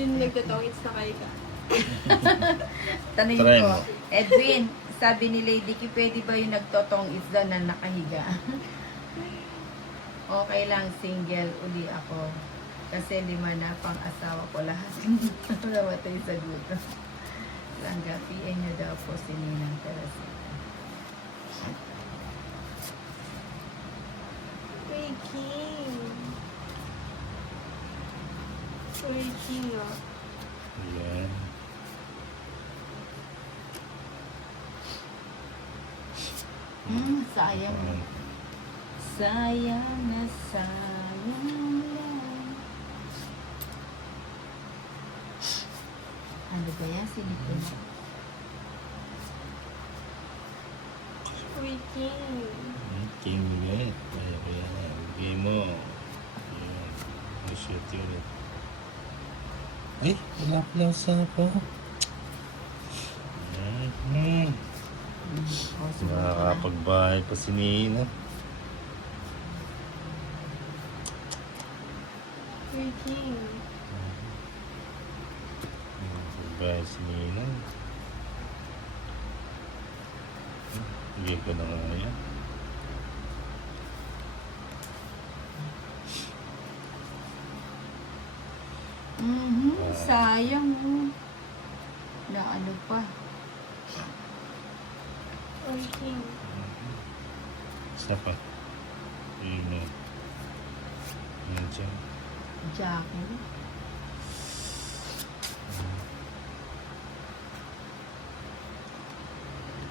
Yun nagtatawid sa kay ka. Tanungin Try ko, mo. Edwin, sabi ni Lady Ki, pwede ba yung nagtotong isda na nakahiga? Okay lang, single uli ako. Kasi 5 na pang asawa ko lahat. Namatay sa gutom. Langga, PN nyo daw po si Ninang Teresita. Uy, King. Uy, King, oh. Ayan. Sayang. Ayan. Sayang na sayang lang. Ano ba yan? Sinipin mo? Uy, King. King ulit. Kaya ko yan. Bigay mo. Ayan. Shoot ulit. Ay, wala pala sa ako. Nakakapagbahay pa si Nina. Uy, King. Nakakapagbahay si Nina. Bigay ko na nga yan. Sayang oh. Na ano pa. Uy, King. Isa pa. Yun na. Yan dyan. Jackie.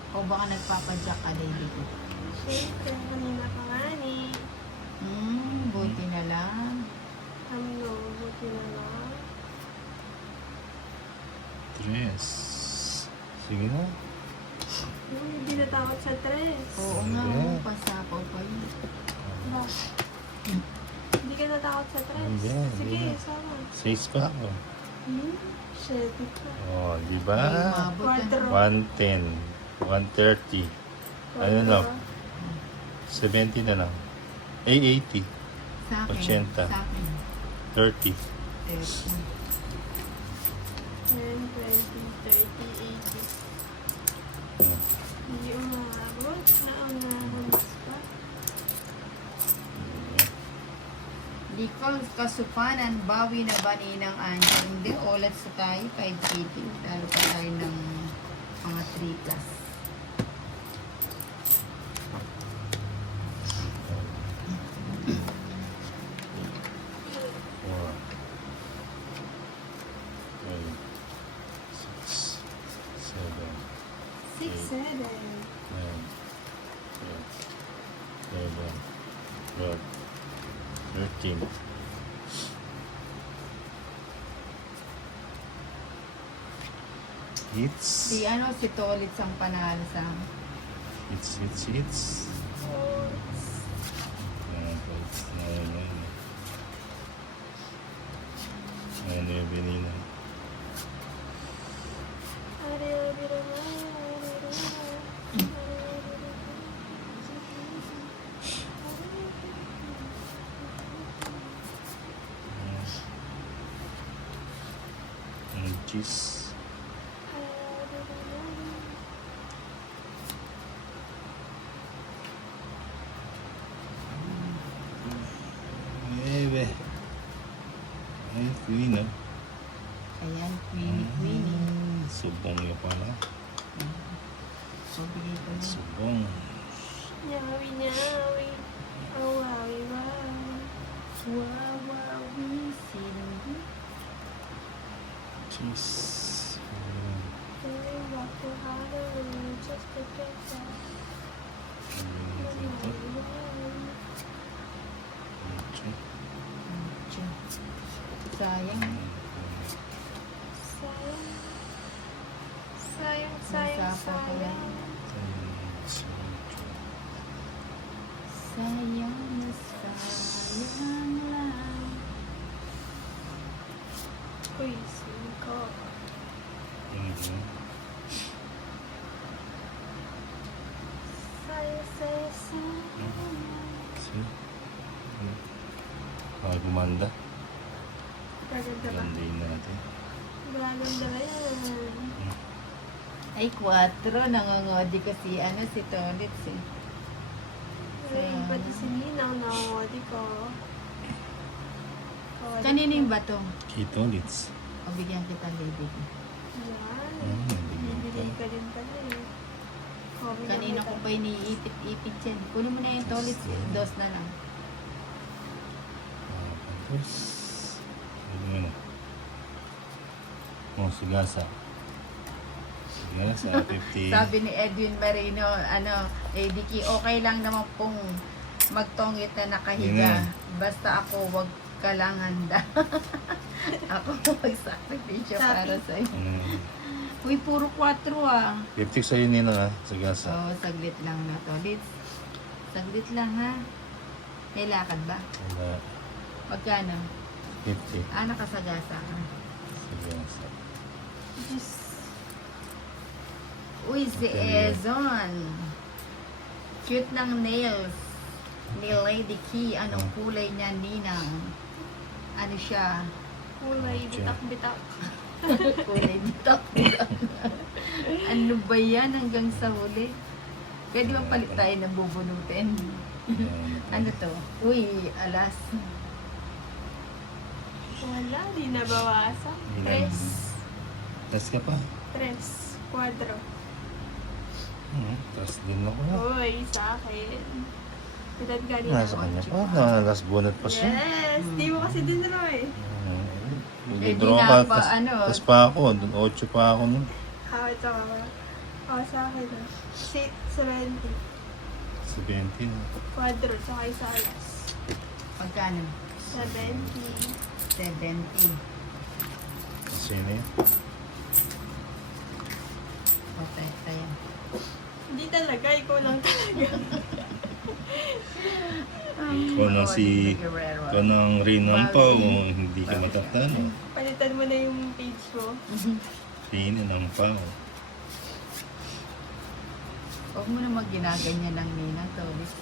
O baka nagpapadyak ka, Lady Ki? Siyempre, kanina pa nga ni. Buti na lang. Ano, buti na lang. Tres. Sige na. Uy, hindi natakot sa tres. Oo nga, Sige. pasapaw pa yun. Ba? Hindi ka natakot sa tres? Hindi, Sige, hindi. sama. 6 pa ako. Shit, ka. Oh, di ba? Umabot yan. Quadro. 110. 130. Ano na? 70 na lang. Ay, 80. Sa akin. 80. Sa akin. 30. 30. 10, 20, 30, 80. Hmm. Hindi umabot. Naunahans pa. Nicole Kasupanan, bawi na ba Ninang Angel? Hindi, ulat sa tayo, 580. Lalo pa tayo ng mga 3 plus. Four. 5. 6. 7. 6, 7. 9. 10. 11. 12. 13. Hits. Si ano, si Tolit ang panalo sa Hits. Ano yung binina? Cheese. Bebe. Ay, queen ah. Ayan, Queenie. Subong niya pala. So, bigay ko na. Subong. Nyawi, nyawi. Oh, wowie, wowie. Wawawi, sino? Cheese. They walk too hard just to get that. Ito. Sayang. Sayang. Sayang, sayang, Masapaw ko yan. sayang. Sayang na sayang lang. Uy, singko. Sayang, sayang, sayang. Gumanda. Gaganda ba? Landayin natin. Gaganda na yan. Ay, 4. Nangangodi ko si, si Tolitz eh. Ay, pati si Ninang nakangodi ko. Kanino yung bato? Kito Litz. O, bigyan kita, baby. Yan. Nabigyan Bibili ka. ka din pala eh. Comment na Kanina kita. ko pa iniipit-ipit yan. Kunin mo na yung Tolitz. Dos na lang. Tapos, ano mo na? Oh, sigasa. Sigasa, 50. Sabi ni Edwin Marino, Dicky, okay lang naman pong magtongit na nakahiga. Basta ako, wag ka lang handa. Ako magsakripisyo para sa'yo. Uy, puro 4 ah. 50 sa'yo nila ha, sigasa. Oo, saglit lang na to. Saglit lang ha. May lakad ba? Wala. Magkano? 50. Nakasagasa ka. Sigasa. Diyos. Uy, si Okay. Ezon. Cute ng nails ni Lady Key. Anong kulay niya, Ninang? Ano siya? Kulay, Okay. bitak-bitak. Kulay bitak. Ano ba yan hanggang sa huli? Pwede ba palit tayo ng bubunutin? Ano to? Uy, alas. Wala, di nabawasan. Ilan? Tres. Tas ka pa? Tres. Cuadro. Tas din ako na. Uy, sa akin. Pitad ka din Nasa ako. kanya pa. Nakalas bonnet pa siya. Yes! Di mo kasi din, Roy. Withdraw di ka. na pa, Tas pa ako. 8 pa ako nun. Ito ka ba? Sa akin na. 70. 70 na. Cuadro, tsaka isa alas. Magkano? 70. 70. Kasi na yun. Okay, tayo. Hindi talaga, ikaw lang talaga. Ikaw na si... Ikaw ng Rinang pa o hindi ka matatalo. Palitan mo na yung page ko. Rina ng pa o. Huwag mo na mag-ginaganyan ng Ninang, Tolis.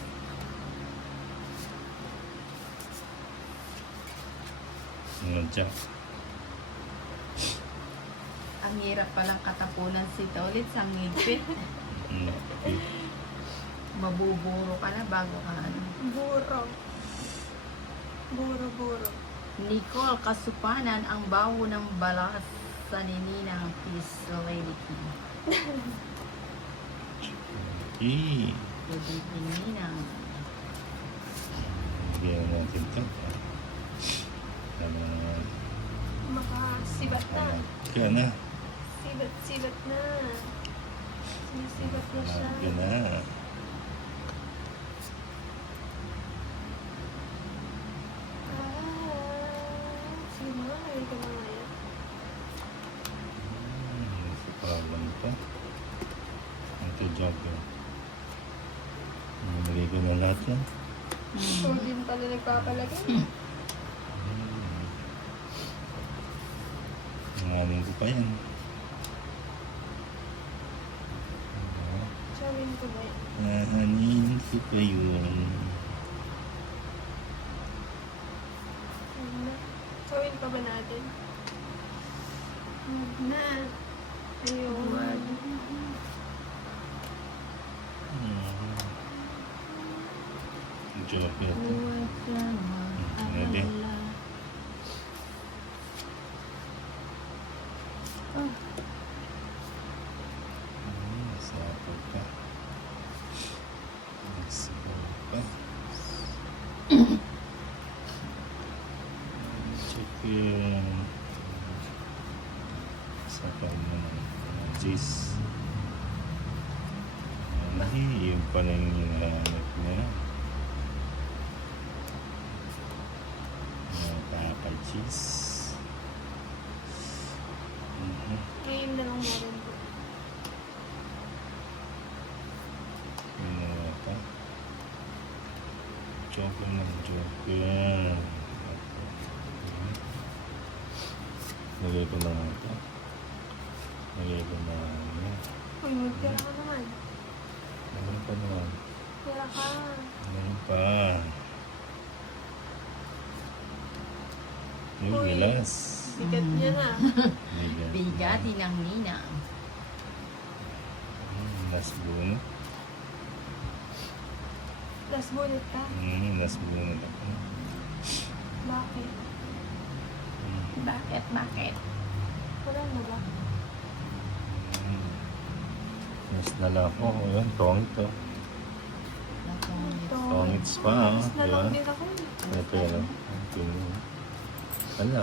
Mga jack. Ang hirap palang katapunan si Tolis. Ang ngipit. Mabuburo ka na bago ka ano. Buro. Buro. Nicole Kasupanan, ang baho ng balas sa Ninang Peace Lady Key. Eh. Lady Key Ninang. Bigyan natin ito. Makasibat na. Ka na. Sibat na. Sinisibat na siya. Ka na. Sige mga, kaya ka na ngayon. Sa problem pa. Anti-jogger. Nalagay ko na lahat yan. So, din pala nagpapalagay. Nanganin ko pa yan. Chawin ko ba yan? Nanganin ko pa yun. Huwag na. Chawin pa ba natin? Huwag na. Ayun. Jogger ito. Ready? Sapo pa. Sapo pa. Check yung sa pag-jis. Yung pala yung hinahanap niya. Papa-jis. Game na lang meron po. Pinata. Joker ng Joker. Lagay ko lang ito. Lagay ko na yan. Uy, magtira ka naman. Meron pa naman. Tira ka. Meron pa. Uy. Uy, bilas. Bigat niya na. Bigas. ate ng ninang. Last bunot. Last bullet ka? Last bunot ako. Bakit? Bakit? Bakit? Wala na ba? Mas nala ko. Ayan, tongit to. Tongits pa, oh, Mas na di ba? lang din ako eh. Ito yun, oh. Ito yun. Wala,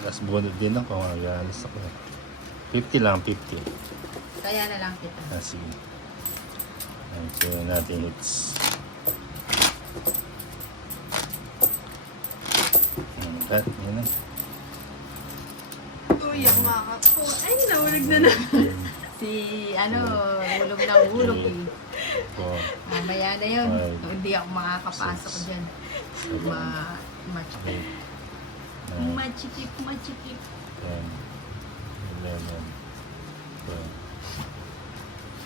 last bunot din ako. Mag-aalas ako. 50 lang, 50. Kaya na lang kita. Sige. Ito natin hits. Cut, yun na. Uy, ako makakakuha. Ay, nahulog na na. Si, hulog ng hulog eh. Four, Mamaya na yun. Five, Hindi ako makakapasok six, dyan. Machikip. 8, 9, Machikip, machikip. 10, 11,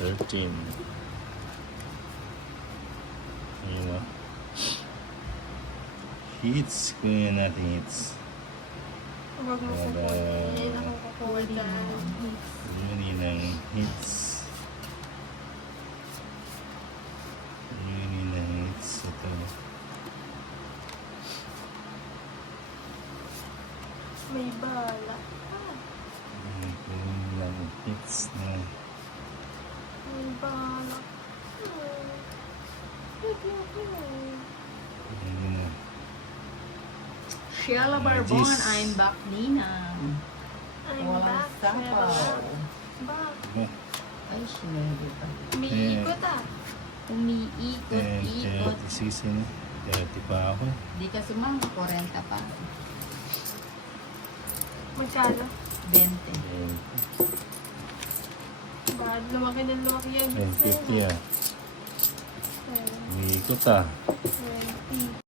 12, 13. Ayun na. Hits. Kunin natin hits. Huwag mo sa Para- kuha. Yan ako kukuha dyan. Yun ng hits. Yun ng hits. Ito. May bala. Ah, Yun ng hits na. may bala. Baby ako. Yun na. Sheila Barbon, Magis. I'm back, Nina. I'm Walang back. sapaw. Back. Oh, Ay, sinabi pa. Umiikot ah. Umiikot-ikot. 36 yun. 30 pa ako. Di ka sumama, 40 pa. Magkano? 20. Bad, lumaki ng lumaki yan. 50 ah. Umiikot ah. 20.